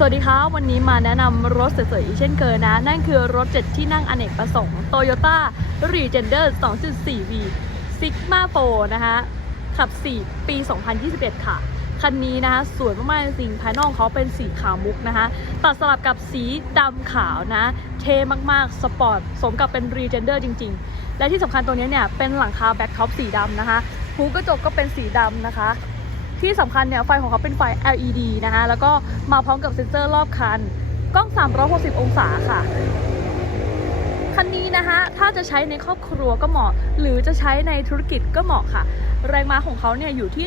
สวัสดีค่ะ วันนี้มาแนะนำรถสวยๆอีกเช่นเคยนะ นั่นคือรถ7ที่นั่งอเนกประสงค์ Toyota Regender 2.4V Sigma 4นะคะ ขับ 4 ปี 2021 ค่ะ คันนี้นะคะสวยมากๆจริงภายนอกเขาเป็นสีขาวมุกนะคะ ตัดสลับกับสีดำขาวนะ เท่มากๆ สปอร์ต สมกับเป็น Regender จริง ๆ และที่สำคัญตัวนี้เนี่ย เป็นหลังคาแบ็คท็อปสีดำนะคะหูกระจกก็เป็นสีดำนะคะ ที่สำคัญเนี่ยไฟของเขาเป็นไฟ LED นะคะแล้วก็มาพร้อมกับเซ็นเซอร์รอบคัน กล้อง 360 องศาค่ะ คันนี้นะคะถ้าจะใช้ในครอบครัวก็เหมาะ หรือจะใช้ในธุรกิจก็เหมาะค่ะ แรงม้าของเขาเนี่ยอยู่ที่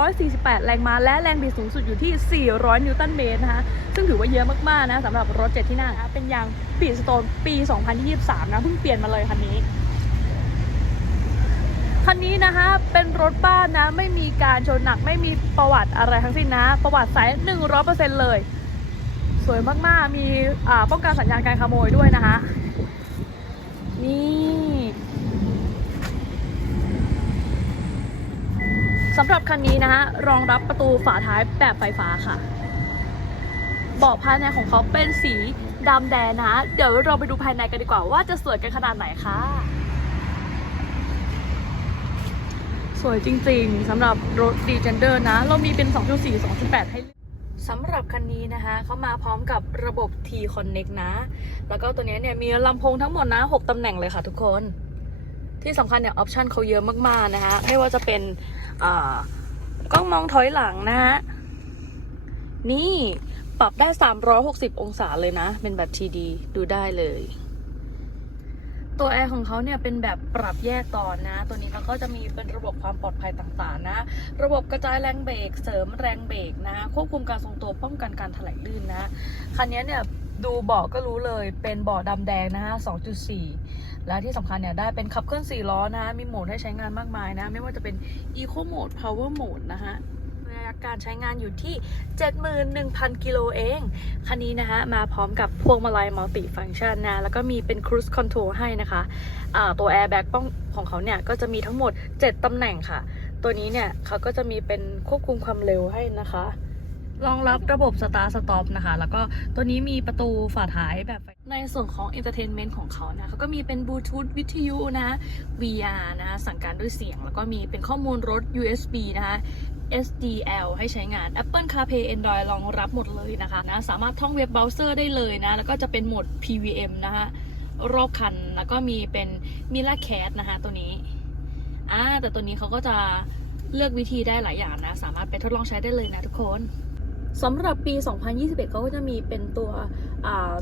148 แรงม้าและแรงบิดสูงสุดอยู่ที่ 400 นิวตันเมตรนะคะซึ่งถือว่าเยอะมากๆนะสำหรับรถ7ที่นั่งนะคะเป็นยางปีสโตนปี 2023 นะเพิ่งเปลี่ยนมาเลยคันนี้ คันนี้นะคะเป็นรถบ้านนะไม่มีการชนหนักไม่มีประวัติอะไรทั้งสิ้นนะ ประวัติสาย100%เลย สวยมากๆ มีอ่าป้องกันสัญญาณการขโมยด้วยนะคะ นี่สำหรับคันนี้นะคะรองรับประตูฝาท้ายแบบไฟฟ้าค่ะเบาะภายในของเขาเป็นสีดำแดงนะ เดี๋ยวเราไปดูภายในกันดีกว่าว่าจะสวยกันขนาดไหนค่ะ สวยจริงๆสำหรับรถดีเจนเดอร์นะ เรามีเป็น 2.4 2.8 ให้เลือกสำหรับคันนี้นะคะเขามาพร้อมกับระบบ T Connect นะ แล้วก็ตัวนี้เนี่ยมีลำโพงทั้งหมดนะ 6ตำแหน่งเลยค่ะทุกคน ที่สำคัญเนี่ยออปชันเขาเยอะมากๆนะคะ ไม่ว่าจะเป็นกล้องมองถอยหลังนะฮะ นี่ปรับได้ 360 องศาเลยนะ เป็นแบบ TD ดูได้เลย ตัวแอร์ของเขาเนี่ยเป็นแบบปรับแยกตอนนะ ตัวนี้เขาก็จะมีเป็นระบบความปลอดภัยต่างๆนะ ระบบกระจายแรงเบรกเสริมแรงเบรกนะ ควบคุมการทรงตัวป้องกันการถลายลื่นนะ คันนี้เนี่ยดูเบาะก็รู้เลยเป็นเบาะดำแดงนะฮะ 2.4 และที่สำคัญเนี่ยได้เป็นขับเคลื่อน4ล้อนะ มีโหมดให้ใช้งานมากมายนะ ไม่ว่าจะเป็น Eco Mode Power Mode นะฮะระยะ การใช้งานอยู่ที่ 71,000 กิโลเอง คันนี้นะคะมาพร้อมกับพวงมาลัยมัลติฟังชันนะ แล้วก็มีเป็น Cruise Control ให้นะคะอ่าตัว Airbag ป้องของเขาเนี่ยก็จะมีทั้งหมด 7 ตำแหน่งค่ะ ตัวนี้เนี่ยเขาก็จะมีเป็นควบคุมความเร็วให้นะคะรองรับระบบ Start Stop นะคะ แล้วก็ตัวนี้มีประตูฝาท้ายแบบในส่วนของ Entertainment ของเขานะเขาก็มีเป็นบลูทูธวิทยุนะ VR นะ สั่งการด้วยเสียง แล้วก็มีเป็นข้อมูลรถ USB นะคะ SDL ให้ใช้งาน Apple CarPlay Android รองรับหมดเลยนะคะนะสามารถท่องเว็บเบราว์เซอร์ได้เลยนะ แล้วก็จะเป็นโหมด PVM นะคะรอบคัน แล้วก็มีเป็น Mirror Cat นะคะตัวนี้อ่าแต่ตัวนี้เขาก็จะเลือกวิธีได้หลายอย่างนะ สามารถไปทดลองใช้ได้เลยนะทุกคน สำหรับปี 2021 เขาก็จะมีเป็นตัว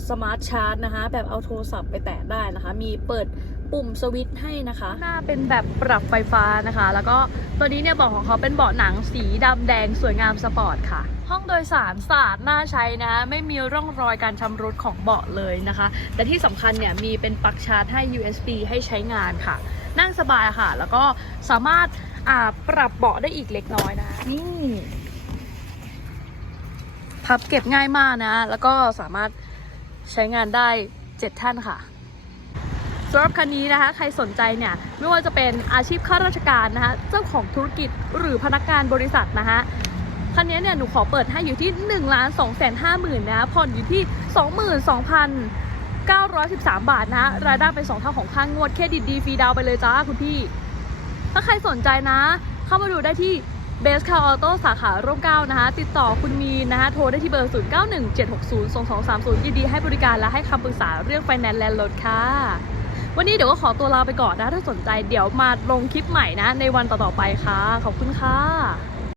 สมาร์ทชาร์จนะคะ แบบเอาโทรศัพท์ไปแตะได้นะคะ มีเปิดปุ่มสวิตช์ให้นะคะ หน้าเป็นแบบปรับไฟฟ้านะคะ แล้วก็ตัวนี้เนี่ยเบาะของเขาเป็นเบาะหนังสีดำแดงสวยงามสปอร์ตค่ะ ห้องโดยสารสะอาดน่าใช้นะไม่มีร่องรอยการชำรุดของเบาะเลยนะคะ แต่ที่สำคัญเนี่ยมีเป็นปลั๊กชาร์จให้ USB ให้ใช้งานค่ะ นั่งสบายค่ะ แล้วก็สามารถปรับเบาะได้อีกเล็กน้อยนะ นี่ พับเก็บง่ายมากนะ แล้วก็สามารถใช้งานได้ 7 ท่านค่ะสำหรับคันนี้นะคะ ใครสนใจเนี่ย ไม่ว่าจะเป็นอาชีพข้าราชการนะคะ เจ้าของธุรกิจหรือพนักงานบริษัทนะคะคันนี้เนี่ยหนูขอเปิดให้อยู่ที่1นึ่งล้านสองแสนห้าหมื่นนะผ่อนอยู่ที่ 22,913 บาทนะรายได้เป็น 2 เท่าของค่างงวดเครดิตดีฟรีดาวน์ไปเลยจ้าคุณพี่ ถ้าใครสนใจนะ เข้ามาดูได้ที่ เบสคาร์ออโต้สาขาร่มเก้านะคะ ติดต่อคุณมีนนะคะโทรได้ที่เบอร์ 0 9 1 7 6 0 2 2 3 0 ยินดีให้บริการและให้คำปรึกษาเรื่องไฟแนนซ์และรถค่ะ วันนี้เดี๋ยวก็ขอตัวลาไปก่อนนะถ้าสนใจเดี๋ยวมาลงคลิปใหม่นะ ในวันต่อๆไปค่ะ ขอบคุณค่ะ